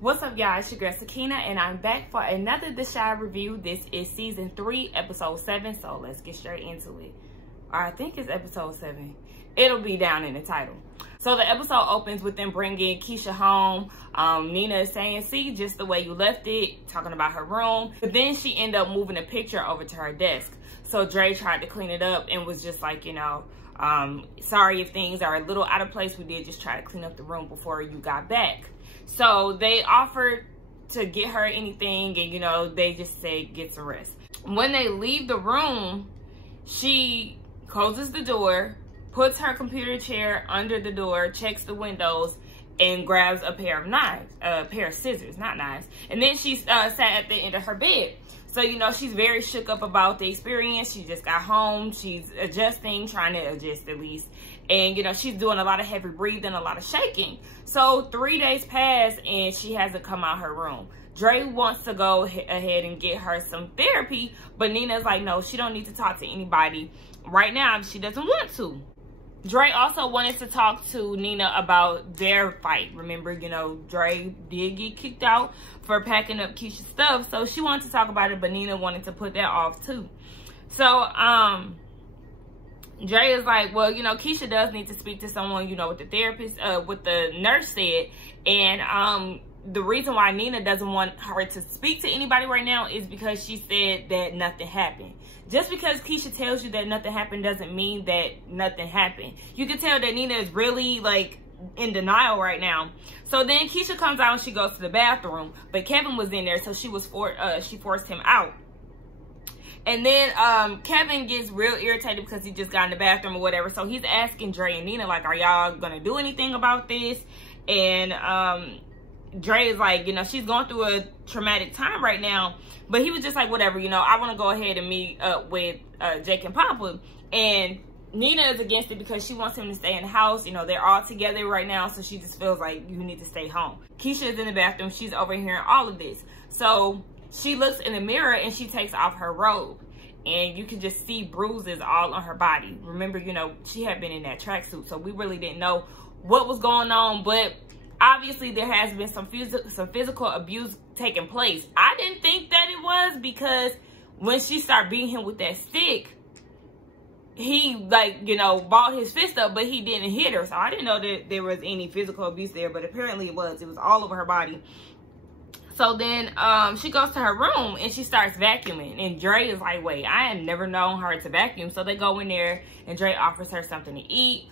What's up, y'all? It's your girl Sakina, and I'm back for another The Shy review. This is season 3, episode 7, so let's get straight into it. Or I think it's episode 7. It'll be down in the title. So the episode opens with them bringing Keisha home. Nina is saying, see, just the way you left it, talking about her room. But then she ended up moving a picture over to her desk. So Dre tried to clean it up and was just like, you know, sorry if things are a little out of place. We did just try to clean up the room before you got back. So they offered to get her anything, and, you know, they just say get some rest. When they leave the room, she closes the door, puts her computer chair under the door, checks the windows, and grabs a pair of knives, a pair of scissors, not knives. And then she sat at the end of her bed. So, you know, she's very shook up about the experience. She just got home. She's adjusting, trying to adjust at least. And, you know, she's doing a lot of heavy breathing, a lot of shaking. So 3 days pass and she hasn't come out her room. Dre wants to go ahead and get her some therapy, but Nina's like, no, she don't need to talk to anybody right now. She doesn't want to. Dre also wanted to talk to Nina about their fight. Remember, you know, Dre did get kicked out for packing up Keisha's stuff. So she wanted to talk about it, but Nina wanted to put that off too. So, Dre is like, well, you know, Keisha does need to speak to someone, you know, what the therapist, what the nurse said. And, the reason why Nina doesn't want her to speak to anybody right now is because she said that nothing happened. Just because Keisha tells you that nothing happened doesn't mean that nothing happened. You can tell that Nina is really, like, in denial right now. So then Keisha comes out and she goes to the bathroom, but Kevin was in there, so she forced him out. And then Kevin gets real irritated because he just got in the bathroom or whatever. So he's asking Dre and Nina, like, are y'all gonna do anything about this? And Dre is like, you know, she's going through a traumatic time right now. But he was just like, whatever, you know, I want to go ahead and meet up with Jake and Papa. And Nina is against it because she wants him to stay in the house. You know, they're all together right now, so she just feels like you need to stay home. Keisha is in the bathroom. She's overhearing all of this. So she looks in the mirror and she takes off her robe. And you can just see bruises all on her body. Remember, you know, she had been in that tracksuit, so we really didn't know what was going on. But obviously, there has been some physical abuse taking place. I didn't think that it was because when she started beating him with that stick, he, like, you know, balled his fist up, but he didn't hit her. So I didn't know that there was any physical abuse there, but apparently it was. It was all over her body. So then she goes to her room and she starts vacuuming. And Dre is like, wait, I had never known her to vacuum. So they go in there and Dre offers her something to eat.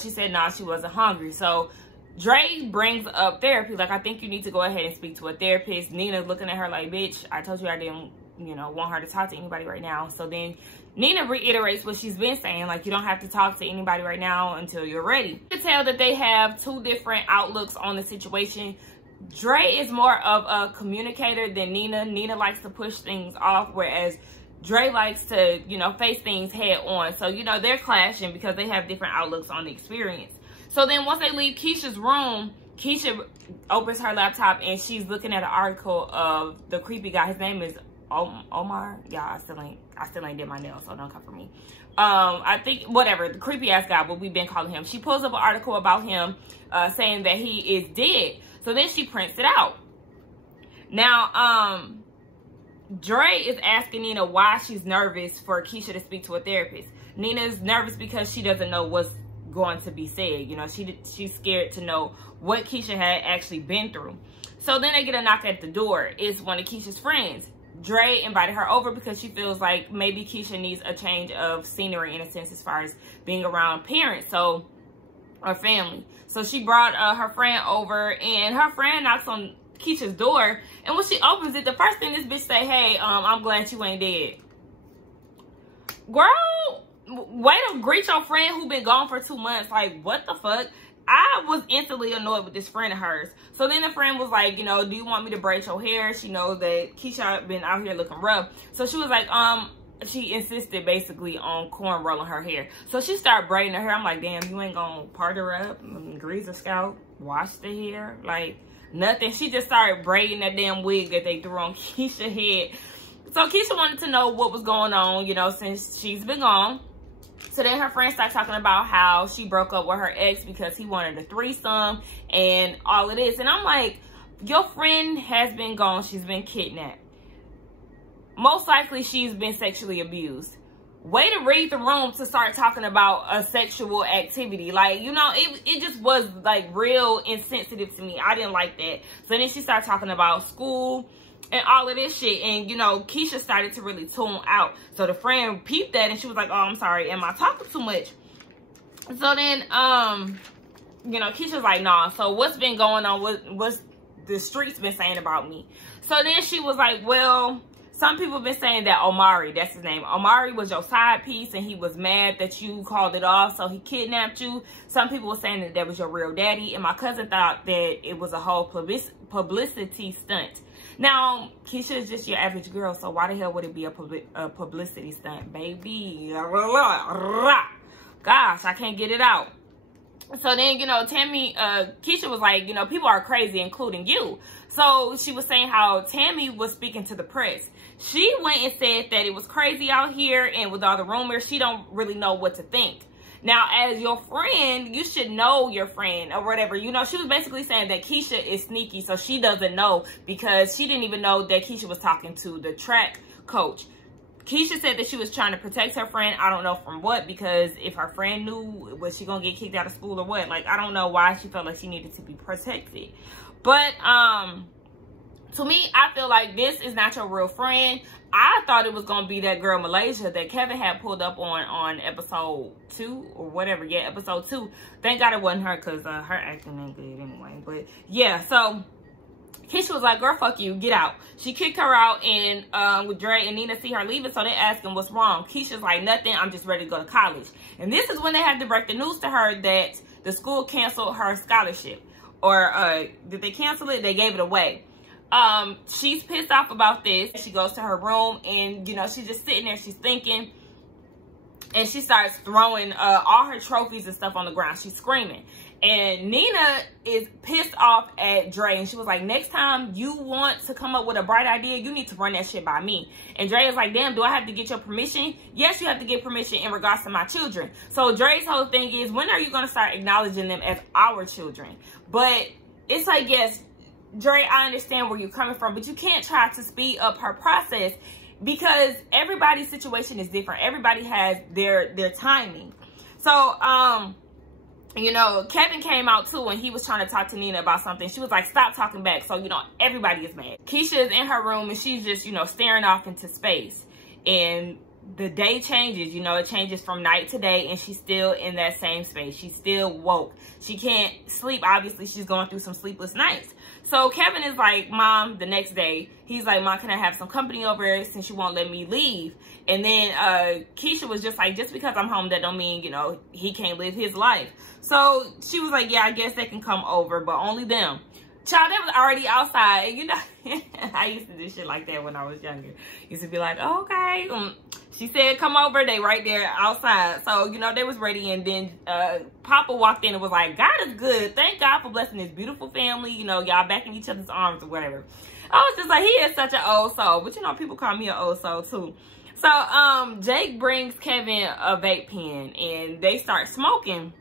She said, no, she wasn't hungry. So Dre brings up therapy. Like, I think you need to go ahead and speak to a therapist. Nina's looking at her like, bitch, I told you I didn't, you know, want her to talk to anybody right now. So then Nina reiterates what she's been saying. Like, you don't have to talk to anybody right now until you're ready. You can tell that they have two different outlooks on the situation. Dre is more of a communicator than Nina. Nina likes to push things off, whereas Dre likes to, you know, face things head on. So, you know, they're clashing because they have different outlooks on the experience. So then once they leave Keisha's room, Keisha opens her laptop and she's looking at an article of the creepy guy. His name is Omar. Yeah, I still ain't did my nails, so don't come for me. I think, whatever, the creepy ass guy, what we've been calling him. She pulls up an article about him saying that he is dead. So then she prints it out. Now, Dre is asking Nina why she's nervous for Keisha to speak to a therapist. Nina's nervous because she doesn't know what's going to be said. You know, she's scared to know what Keisha had actually been through. So then they get a knock at the door. It's one of Keisha's friends. Dre invited her over because she feels like maybe Keisha needs a change of scenery in a sense as far as being around parents or family. So she brought her friend over, and her friend knocks on Keisha's door, and when she opens it, the first thing this bitch say, hey, I'm glad you ain't dead. Girl, way to greet your friend who been gone for 2 months. Like, what the fuck? I was instantly annoyed with this friend of hers. So then the friend was like, you know, do you want me to braid your hair? She knows that Keisha been out here looking rough. So she was like, she insisted basically on corn rolling her hair. So she started braiding her hair. I'm like, damn, you ain't gonna part her up, grease her scalp, wash the hair, like nothing. She just started braiding that damn wig that they threw on Keisha's head. So Keisha wanted to know what was going on, you know, since she's been gone. So then her friend started talking about how she broke up with her ex because he wanted a threesome and all of this. And I'm like, your friend has been gone. She's been kidnapped. Most likely she's been sexually abused. Way to read the room to start talking about a sexual activity. Like, you know, it just was like real insensitive to me. I didn't like that. So then she started talking about school and all of this shit. And, you know, Keisha started to really tune out. So the friend peeped that and she was like, oh, I'm sorry. Am I talking too much? So then, you know, Keisha's like, nah. So what's been going on? What's the streets been saying about me? So then she was like, well, some people have been saying that Omari, that's his name, Omari was your side piece and he was mad that you called it off, so he kidnapped you. Some people were saying that that was your real daddy, and my cousin thought that it was a whole publicity stunt. Now, Keisha is just your average girl, so why the hell would it be a publicity stunt, baby? Gosh, I can't get it out. So then, you know, Keisha was like, you know, people are crazy, including you. So she was saying how Tammy was speaking to the press. She went and said that it was crazy out here, and with all the rumors, she don't really know what to think. Now, as your friend, you should know your friend or whatever. You know, she was basically saying that Keisha is sneaky, so she doesn't know, because she didn't even know that Keisha was talking to the track coach. Keisha said that she was trying to protect her friend. I don't know from what, because if her friend knew, was she gonna get kicked out of school or what? Like, I don't know why she felt like she needed to be protected. But to me, I feel like this is not your real friend. I thought it was gonna be that girl Malaysia that Kevin had pulled up on episode 2 or whatever. Yeah, episode 2. Thank God it wasn't her, because her acting ain't good anyway. But yeah, so Keisha was like, girl, fuck you, get out. She kicked her out, and with Dre and Nina see her leaving, so they asking what's wrong. Keisha's like, nothing, I'm just ready to go to college. And this is when they had to break the news to her that the school canceled her scholarship. Or did they cancel it? They gave it away. She's pissed off about this. She goes to her room, and, you know, she's just sitting there, she's thinking. And she starts throwing all her trophies and stuff on the ground. She's screaming. And Nina is pissed off at Dre. And she was like, next time you want to come up with a bright idea, you need to run that shit by me. And Dre is like, damn, do I have to get your permission? Yes, you have to get permission in regards to my children. So Dre's whole thing is, when are you going to start acknowledging them as our children? But it's like, yes, Dre, I understand where you're coming from, but you can't try to speed up her process, because everybody's situation is different. Everybody has their timing. So, you know, Kevin came out too, and he was trying to talk to Nina about something. She was like, stop talking back. So, you know, everybody is mad. Keisha is in her room, and she's just, you know, staring off into space. And the day changes, you know, it changes from night to day, and she's still in that same space. She's still woke. She can't sleep. Obviously, she's going through some sleepless nights. So Kevin is like, Mom, the next day, he's like, Mom, can I have some company over since you won't let me leave? And then Keisha was just like, just because I'm home, that don't mean, you know, he can't live his life. So she was like, yeah, I guess they can come over, but only them. Child, that was already outside. You know, I used to do shit like that when I was younger. Used to be like, oh, okay. She said, come over. They right there outside. So, you know, they was ready. And then Papa walked in and was like, God is good. Thank God for blessing this beautiful family. You know, y'all back in each other's arms or whatever. I was just like, he is such an old soul. But, you know, people call me an old soul, too. So, Jake brings Kevin a vape pen. And they start smoking.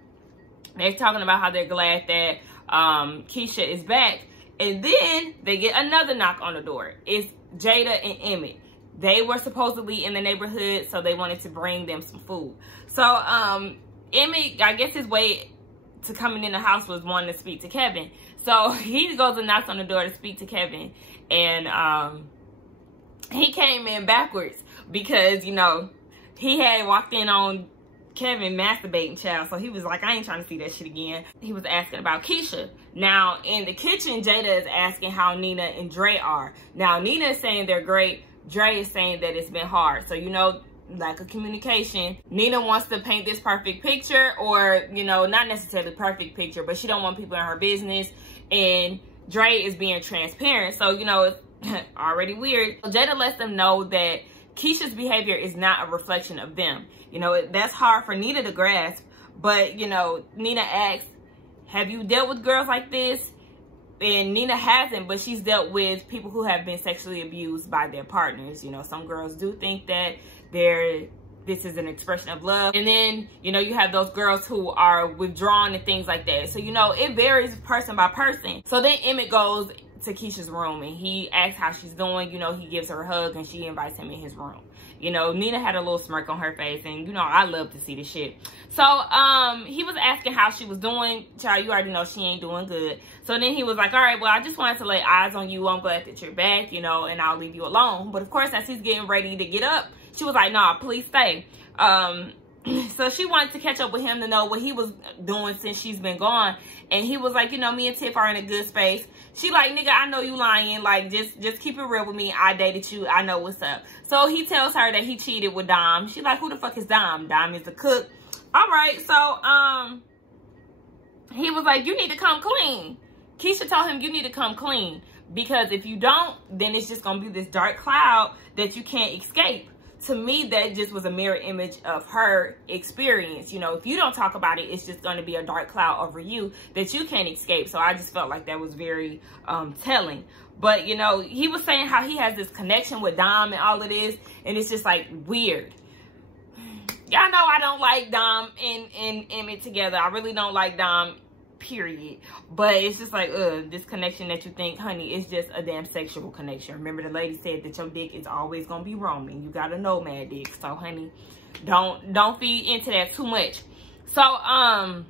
They're talking about how they're glad that Keisha is back. And then they get another knock on the door. It's Jada and Emmett. They were supposedly in the neighborhood, so they wanted to bring them some food. So Emmett, I guess his way to coming in the house was wanting to speak to Kevin. So he goes and knocks on the door to speak to Kevin. And he came in backwards because, you know, he had walked in on Kevin masturbating, child. So he was like, I ain't trying to see that shit again. He was asking about Keisha. Now, in the kitchen, Jada is asking how Nina and Dre are. Now, Nina is saying they're great. Dre is saying that it's been hard. So, you know, lack of communication. Nina wants to paint this perfect picture, or, you know, not necessarily perfect picture, but she don't want people in her business. And Dre is being transparent. So, you know, it's already weird. So Jada lets them know that Keisha's behavior is not a reflection of them. You know, that's hard for Nina to grasp. But, you know, Nina asks, have you dealt with girls like this? And Nina hasn't, but she's dealt with people who have been sexually abused by their partners. You know, some girls do think that this is an expression of love. And then, you know, you have those girls who are withdrawn and things like that. So, you know, it varies person by person. So then Emmett goes to Keisha's room and he asks how she's doing. You know, he gives her a hug and she invites him in his room. You know, Nina had a little smirk on her face, and you know, I love to see this shit. So he was asking how she was doing. Child, you already know she ain't doing good. So then he was like, all right, well, I just wanted to lay eyes on you. I'm glad that you're back, you know, and I'll leave you alone. But of course, as he's getting ready to get up, she was like, nah, please stay. So she wanted to catch up with him to know what he was doing since she's been gone. And he was like, you know, me and Tiff are in a good space. She like, nigga, I know you lying. Like, just keep it real with me. I dated you. I know what's up. So he tells her that he cheated with Dom. She like, who the fuck is Dom? Dom is the cook. All right. So, he was like, you need to come clean. Keisha told him, you need to come clean. Because if you don't, then it's just going to be this dark cloud that you can't escape. To me, that just was a mirror image of her experience. You know, if you don't talk about it, it's just going to be a dark cloud over you that you can't escape. So I just felt like that was very telling. But, you know, he was saying how he has this connection with Dom and all of this. And it's just like weird. Y'all know I don't like Dom and Emmett together. I really don't like Dom, period. But it's just like, this connection that you think, honey, it's just a damn sexual connection. Remember the lady said that your dick is always gonna be roaming. You gotta know mad dick. So honey, don't feed into that too much. So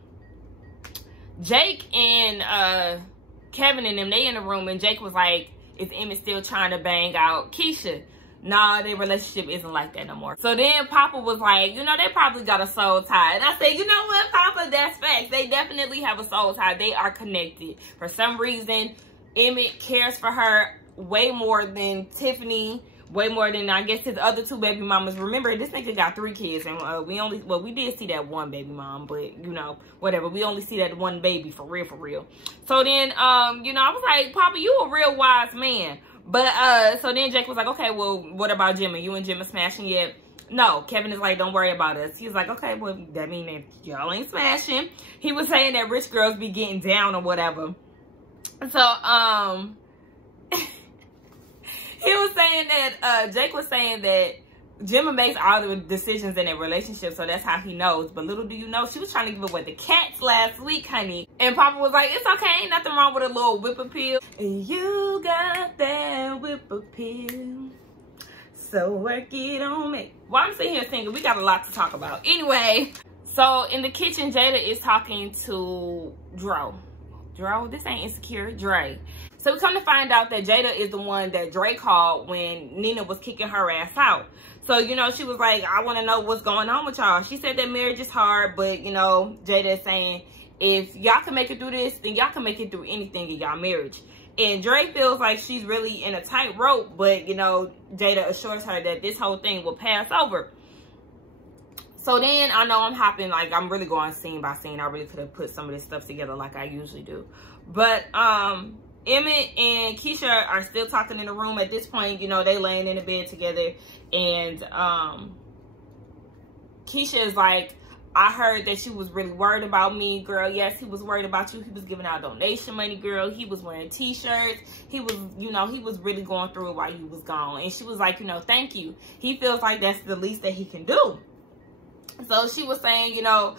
Jake and Kevin and them, they in the room, and Jake was like, is Emmett still trying to bang out Keisha? Nah, their relationship isn't like that no more. So then Papa was like, you know, they probably got a soul tie. And I said, you know what, Papa, that's facts. They definitely have a soul tie. They are connected. For some reason, Emmett cares for her way more than Tiffany, way more than, I guess, his other two baby mamas. Remember, this nigga got 3 kids, and we did see that one baby mom, but, you know, whatever. We only see that one baby for real, for real. So then, you know, I was like, Papa, you a real wise man. But, so then Jake was like, okay, well, what about Jimmy? You and Jimmy smashing yet? No. Kevin is like, don't worry about us. He's like, okay, well, that means that y'all ain't smashing. He was saying that rich girls be getting down or whatever. So, he was saying that, Jake was saying that Jimmy makes all the decisions in their relationship, so that's how he knows. But little do you know, she was trying to give away the cats last week, honey. And Papa was like, it's okay, ain't nothing wrong with a little whip appeal. And you got that whip appeal, so work it on me. While I'm sitting here singing, we got a lot to talk about. Anyway, so in the kitchen, Jada is talking to Dro. This ain't insecure, Dre. So we come to find out that Jada is the one that Dre called when Nina was kicking her ass out. So, you know, she was like, I want to know what's going on with y'all. She said that marriage is hard, but, you know, Jada is saying, if y'all can make it through this, then y'all can make it through anything in y'all marriage. And Dre feels like she's really in a tightrope, but, you know, Jada assures her that this whole thing will pass over. So then I know I'm hopping, like, I'm really going scene by scene. I really could have put some of this stuff together like I usually do. But, Emmett and Keisha are still talking in the room at this point. You know, they laying in the bed together. And Keisha is like, I heard that you was really worried about me, girl. Yes, he was worried about you. He was giving out donation money, girl. He was wearing t-shirts. He was, you know, he was really going through it while you was gone. And she was like, you know, thank you. He feels like that's the least that he can do. So she was saying, you know,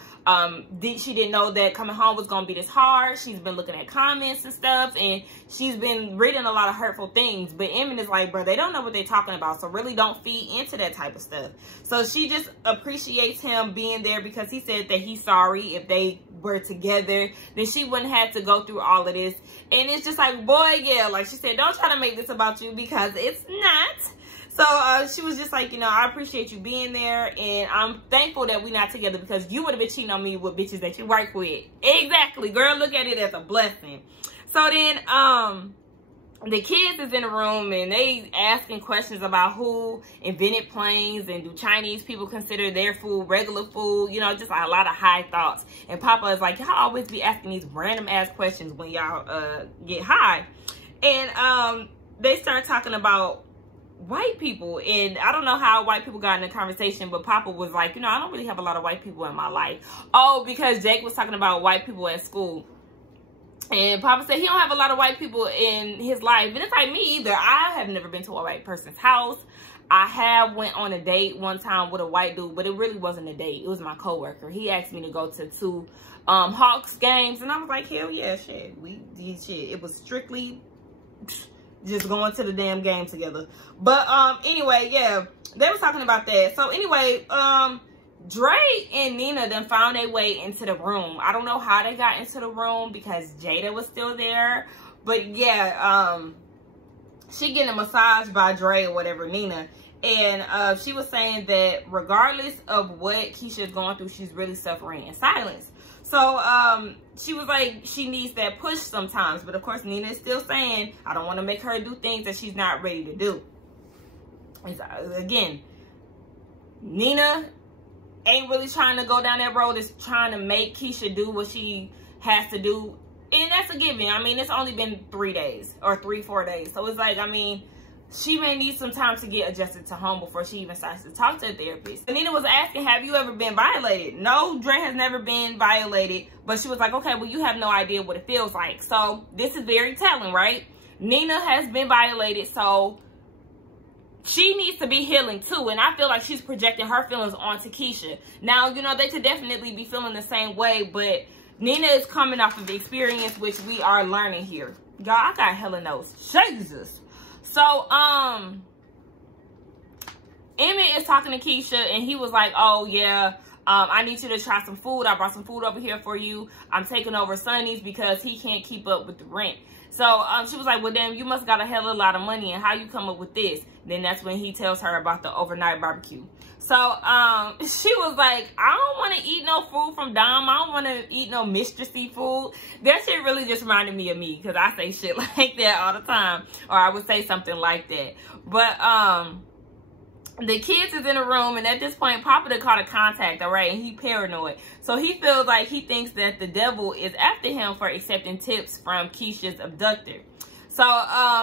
she didn't know that coming home was going to be this hard. She's been looking at comments and stuff, and she's been reading a lot of hurtful things. But Emmett is like, bro, they don't know what they're talking about, so really don't feed into that type of stuff. So she just appreciates him being there because he said that he's sorry. If they were together, then she wouldn't have to go through all of this. And it's just like, boy, yeah, like she said, don't try to make this about you because it's not. So she was just like, you know, I appreciate you being there, and I'm thankful that we're not together because you would have been cheating on me with bitches that you work with. Exactly, girl, look at it as a blessing. So then the kids is in the room, and they asking questions about who invented planes, and do Chinese people consider their food regular food, you know, just a lot of high thoughts. And Papa is like, y'all always be asking these random ass questions when y'all get high. And they start talking about white people, and I don't know how white people got in the conversation, but Papa was like, you know, I don't really have a lot of white people in my life. Oh, because Jake was talking about white people at school, and Papa said he don't have a lot of white people in his life. And it's like me either. I have never been to a white person's house. I have went on a date one time with a white dude, but it really wasn't a date. It was my coworker. He asked me to go to 2 Hawks games, and I was like, hell yeah, shit. We did shit. It was strictly just going to the damn game together. But anyway, yeah, they were talking about that. So anyway, Dre and Nina then found their way into the room. I don't know how they got into the room because Jada was still there. But yeah, she getting a massage by Dre or whatever, Nina. And she was saying that regardless of what Keisha is going through, she's really suffering in silence. So she was like, she needs that push sometimes. But of course, Nina is still saying, I don't want to make her do things that she's not ready to do. Again, Nina ain't really trying to go down that road. Is trying to make Keisha do what she has to do. And that's a given. I mean, it's only been 3 days or 4 days. So it's like, I mean, she may need some time to get adjusted to home before she even starts to talk to a therapist. And Nina was asking, have you ever been violated? No, Dre has never been violated. But she was like, okay, well, you have no idea what it feels like. So this is very telling, right? Nina has been violated, so she needs to be healing too. And I feel like she's projecting her feelings onto Keisha. Now, you know, they could definitely be feeling the same way, but Nina is coming off of the experience, which we are learning here. Y'all, I got hella notes. Jesus. So, Emmett is talking to Keisha, and he was like, oh, yeah, I need you to try some food. I brought some food over here for you. I'm taking over Sonny's because he can't keep up with the rent. So, she was like, well, damn, you must got a hell of a lot of money, and how you come up with this? Then that's when he tells her about the overnight barbecue. So, she was like, I don't want to eat no food from Dom. I don't want to eat no mistressy food. That shit really just reminded me of me, because I say shit like that all the time. Or I would say something like that. But, the kids is in a room, and at this point, Papa done caught a contact, all right? And he paranoid. So he feels like he thinks that the devil is after him for accepting tips from Keisha's abductor. So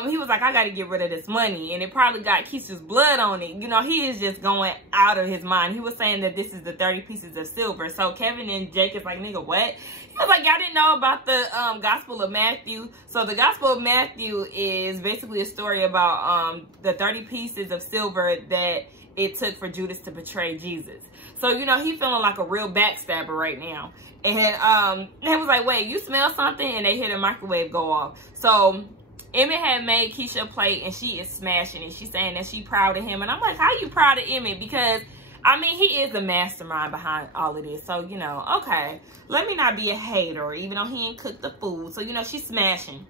he was like, I got to get rid of this money. And it probably got Keisha's blood on it. You know, he is just going out of his mind. He was saying that this is the 30 pieces of silver. So Kevin and Jake is like, nigga, what? He was like, y'all didn't know about the Gospel of Matthew. So the Gospel of Matthew is basically a story about the 30 pieces of silver that it took for Judas to betray Jesus. So, you know, he feeling like a real backstabber right now. And he was like, wait, you smell something? And they hear the microwave go off. So Emmett had made Keisha a plate, and she is smashing it. She's saying that she proud of him. And I'm like, how you proud of Emmett? Because, I mean, he is the mastermind behind all of this. So, you know, okay, let me not be a hater, even though he ain't cooked the food. So, you know, she's smashing.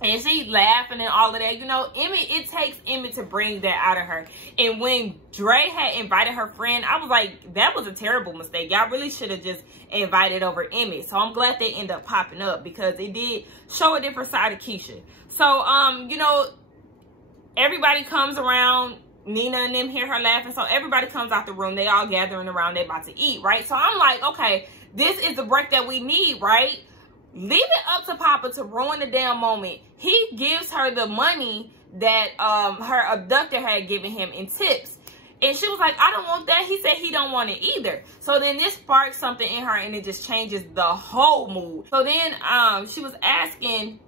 And she laughing and all of that. You know, Emmett, it takes Emmett to bring that out of her. And when Dre had invited her friend, I was like, that was a terrible mistake. Y'all really should have just invited over Emmett. So I'm glad they end up popping up, because it did show a different side of Keisha. So, you know, everybody comes around. Nina and them hear her laughing. So everybody comes out the room. They all gathering around. They about to eat, right? So I'm like, okay, this is the break that we need, right? Leave it up to Papa to ruin the damn moment. He gives her the money that her abductor had given him in tips. And she was like, I don't want that. He said he don't want it either. So then this sparks something in her, and it just changes the whole mood. So then she was asking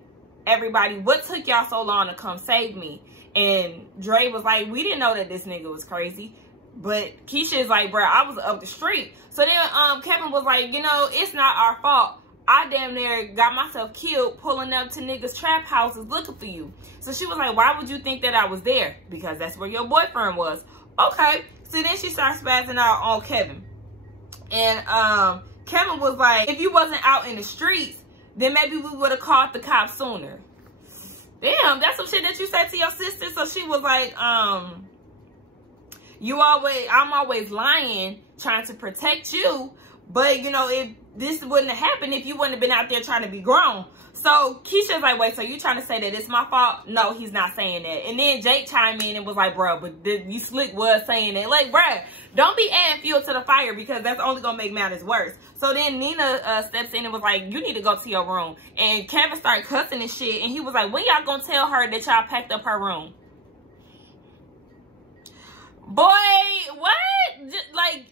everybody, what took y'all so long to come save me? And Dre was like, we didn't know that this nigga was crazy. But Keisha is like, bro, I was up the street. So then Kevin was like, you know, it's not our fault. I damn near got myself killed pulling up to niggas' trap houses looking for you. So she was like, why would you think that I was there? Because that's where your boyfriend was. Okay. So then she starts spazzing out on Kevin. And Kevin was like, if you wasn't out in the streets, then maybe we would have caught the cops sooner. Damn, that's some shit that you said to your sister. So she was like, I'm always lying, trying to protect you. But, you know, if this wouldn't have happened if you wouldn't have been out there trying to be grown. So Keisha's like, wait, so you trying to say that it's my fault? No, he's not saying that. And then Jake chimed in and was like, bro, but you slick was saying that. Like, bro, don't be adding fuel to the fire, because that's only going to make matters worse. So then Nina steps in and was like, you need to go to your room. And Kevin started cussing and shit. And he was like, when y'all going to tell her that y'all packed up her room? Boy, what? Just, like,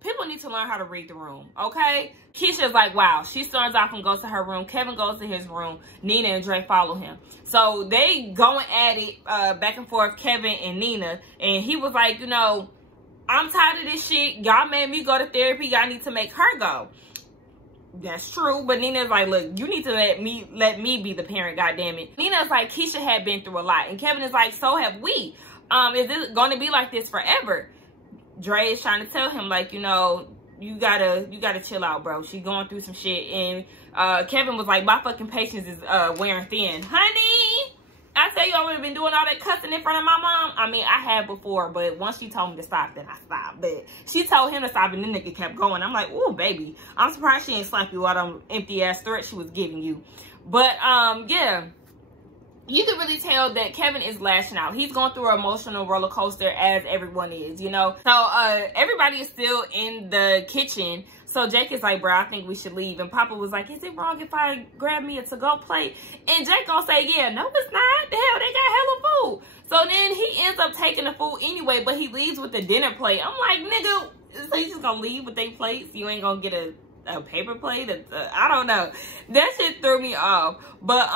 people need to learn how to read the room, okay? Keisha's like, wow. She storms off and goes to her room. Kevin goes to his room. Nina and Dre follow him. So they going at it back and forth, Kevin and Nina. And he was like, you know, I'm tired of this shit. Y'all made me go to therapy. Y'all need to make her go. that's true. But Nina's like, look, you need to let me be the parent, goddammit. Nina's like, Keisha had been through a lot. And Kevin is like, so have we. Is this going to be like this forever? Dre is trying to tell him, like, you know, you gotta chill out, bro. She's going through some shit. And Kevin was like, my fucking patience is wearing thin. Honey, I tell you, I would have been doing all that cussing in front of my mom. I mean, I had before, but once she told me to stop, then I stopped. But she told him to stop, and the nigga kept going. I'm like, ooh, baby. I'm surprised she ain't slap you out on empty-ass threats she was giving you. But, yeah. You can really tell that Kevin is lashing out. He's going through an emotional roller coaster, as everyone is, you know. So, everybody is still in the kitchen. So, Jake is like, bro, I think we should leave. And Papa was like, is it wrong if I grab me a to-go plate? And Jake gonna say, yeah, no, it's not. The hell, they got hella food. So, then he ends up taking the food anyway, but he leaves with the dinner plate. I'm like, nigga, so you just gonna leave with their plates? You ain't gonna get a paper plate? I don't know. That shit threw me off. But,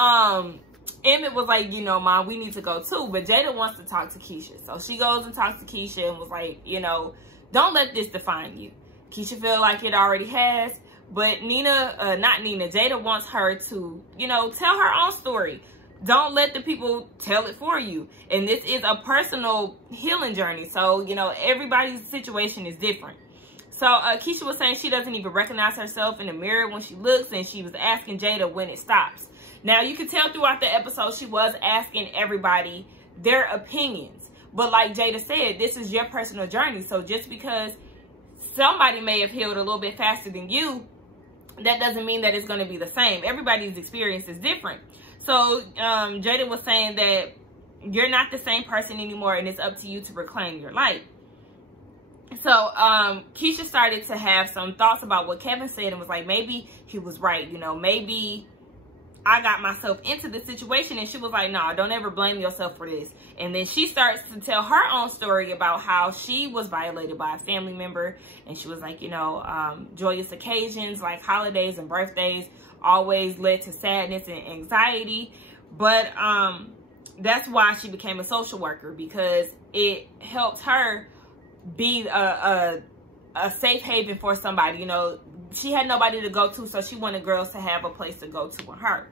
Emmett was like, you know, Mom, we need to go too. But Jada wants to talk to Keisha. So she goes and talks to Keisha and was like, you know, don't let this define you. Keisha feel like it already has. But Jada wants her to, you know, tell her own story. Don't let the people tell it for you. And this is a personal healing journey. So, you know, everybody's situation is different. So Keisha was saying she doesn't even recognize herself in the mirror when she looks. And she was asking Jada when it stops. Now, you can tell throughout the episode, she was asking everybody their opinions. But like Jada said, this is your personal journey. So just because somebody may have healed a little bit faster than you, that doesn't mean that it's going to be the same. Everybody's experience is different. So Jada was saying that you're not the same person anymore, and it's up to you to reclaim your light. So Keisha started to have some thoughts about what Kevin said and was like, maybe he was right. You know, maybe I got myself into the situation. And she was like, nah, don't ever blame yourself for this. And then she starts to tell her own story about how she was violated by a family member. And she was like, you know, joyous occasions like holidays and birthdays always led to sadness and anxiety. But that's why she became a social worker, because it helped her be a safe haven for somebody. You know, she had nobody to go to, so she wanted girls to have a place to go to with her.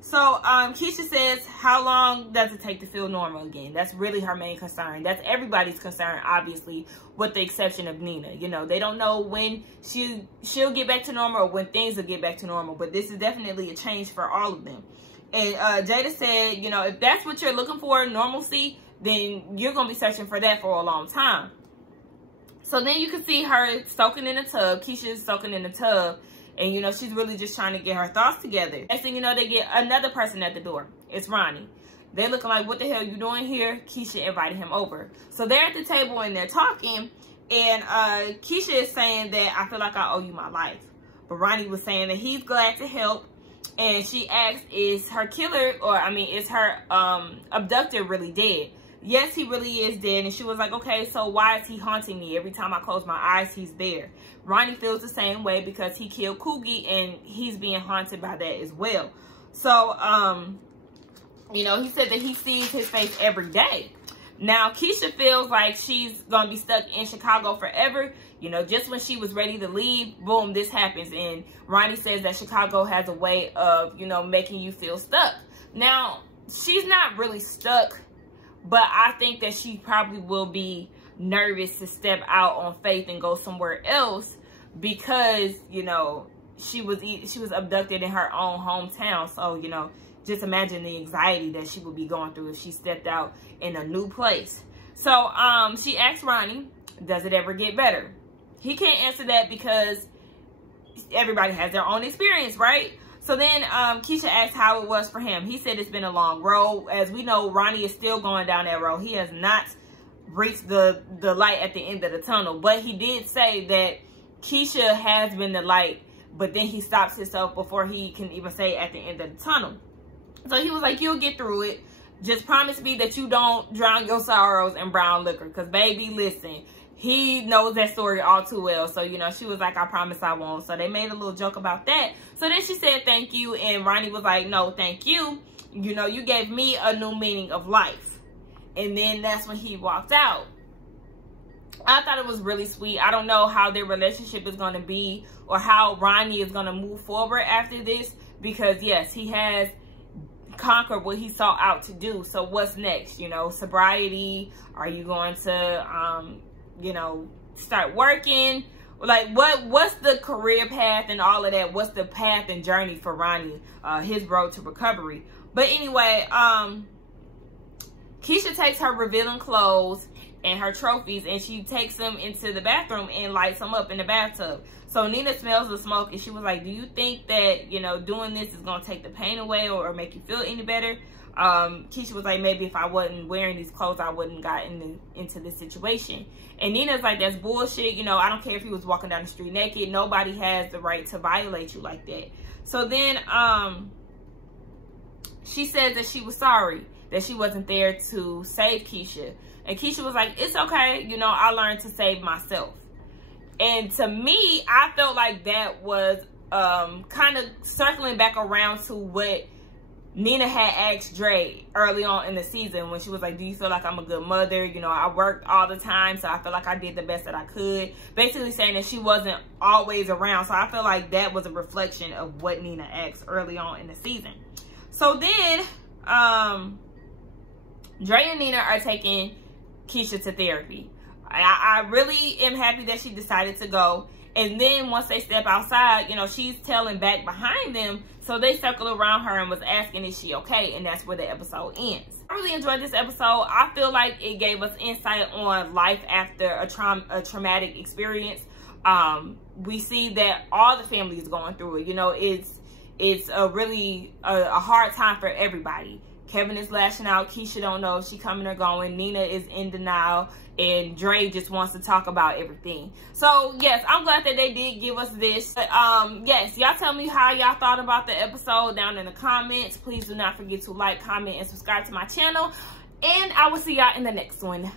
So Keisha says, how long does it take to feel normal again? That's really her main concern. That's everybody's concern, obviously, with the exception of Nina. You know, they don't know when she'll get back to normal or when things will get back to normal. But this is definitely a change for all of them. And Jada said, you know, if that's what you're looking for, normalcy, then you're going to be searching for that for a long time. So then you can see her soaking in the tub. Keisha's soaking in the tub. And, you know, she's really just trying to get her thoughts together. Next thing you know, they get another person at the door. It's Ronnie. They're looking like, what the hell you doing here? Keisha invited him over. So they're at the table and they're talking. And Keisha is saying that I feel like I owe you my life. But Ronnie was saying that he's glad to help. And she asked, is her killer, or I mean, is her abductor really dead? Yes, he really is dead. And she was like, okay, so why is he haunting me? Every time I close my eyes, he's there. Ronnie feels the same way because he killed Coogie and he's being haunted by that as well. So, you know, he said that he sees his face every day. Now, Keisha feels like she's going to be stuck in Chicago forever. You know, just when she was ready to leave, boom, this happens. And Ronnie says that Chicago has a way of, you know, making you feel stuck. Now, she's not really stuck, but I think that she probably will be nervous to step out on faith and go somewhere else because, you know, she was abducted in her own hometown. So, you know, just imagine the anxiety that she would be going through if she stepped out in a new place. So, she asked Ronnie, does it ever get better? He can't answer that because everybody has their own experience, right? So then Keisha asked how it was for him. He said it's been a long road. As we know, Ronnie is still going down that road. He has not reached the light at the end of the tunnel. But he did say that Keisha has been the light, but then he stops himself before he can even say at the end of the tunnel. So he was like, you'll get through it. Just promise me that you don't drown your sorrows in brown liquor. Because, baby, listen, he knows that story all too well. So, you know, she was like, I promise I won't. So they made a little joke about that. So then she said, thank you. And Ronnie was like, no, thank you. You know, you gave me a new meaning of life. And then that's when he walked out. I thought it was really sweet. I don't know how their relationship is going to be or how Ronnie is going to move forward after this, because yes, he has conquered what he sought out to do. So what's next? You know, sobriety? Are you going to, you know, start working? Like, what's the career path and all of that? What's the path and journey for Ronnie, his road to recovery? But anyway, Keisha takes her revealing clothes and her trophies, and she takes them into the bathroom and lights them up in the bathtub. So Nina smells the smoke, and she was like, do you think that, you know, doing this is going to take the pain away or make you feel any better? Keisha was like, maybe if I wasn't wearing these clothes, I wouldn't gotten into this situation. And Nina's like, that's bullshit. You know, I don't care if he was walking down the street naked. Nobody has the right to violate you like that. So then she says that she was sorry that she wasn't there to save Keisha. And Keisha was like, it's okay. You know, I learned to save myself. And to me, I felt like that was kind of circling back around to what Nina had asked Dre early on in the season, when she was like, do you feel like I'm a good mother? You know, I worked all the time, so I feel like I did the best that I could. Basically saying that she wasn't always around. So I feel like that was a reflection of what Nina asked early on in the season. So then, Dre and Nina are taking Keisha to therapy. I really am happy that she decided to go. And then once they step outside, you know, she's tailing back behind them. So they circled around her and was asking, is she okay? And that's where the episode ends. I really enjoyed this episode. I feel like it gave us insight on life after a traumatic experience. We see that all the family is going through it. You know, it's a really a hard time for everybody. Kevin is lashing out. Keisha don't know if she coming or going. Nina is in denial. And Dre just wants to talk about everything. So, yes, I'm glad that they did give us this. But, yes, y'all tell me how y'all thought about the episode down in the comments. Please do not forget to like, comment, and subscribe to my channel. And I will see y'all in the next one.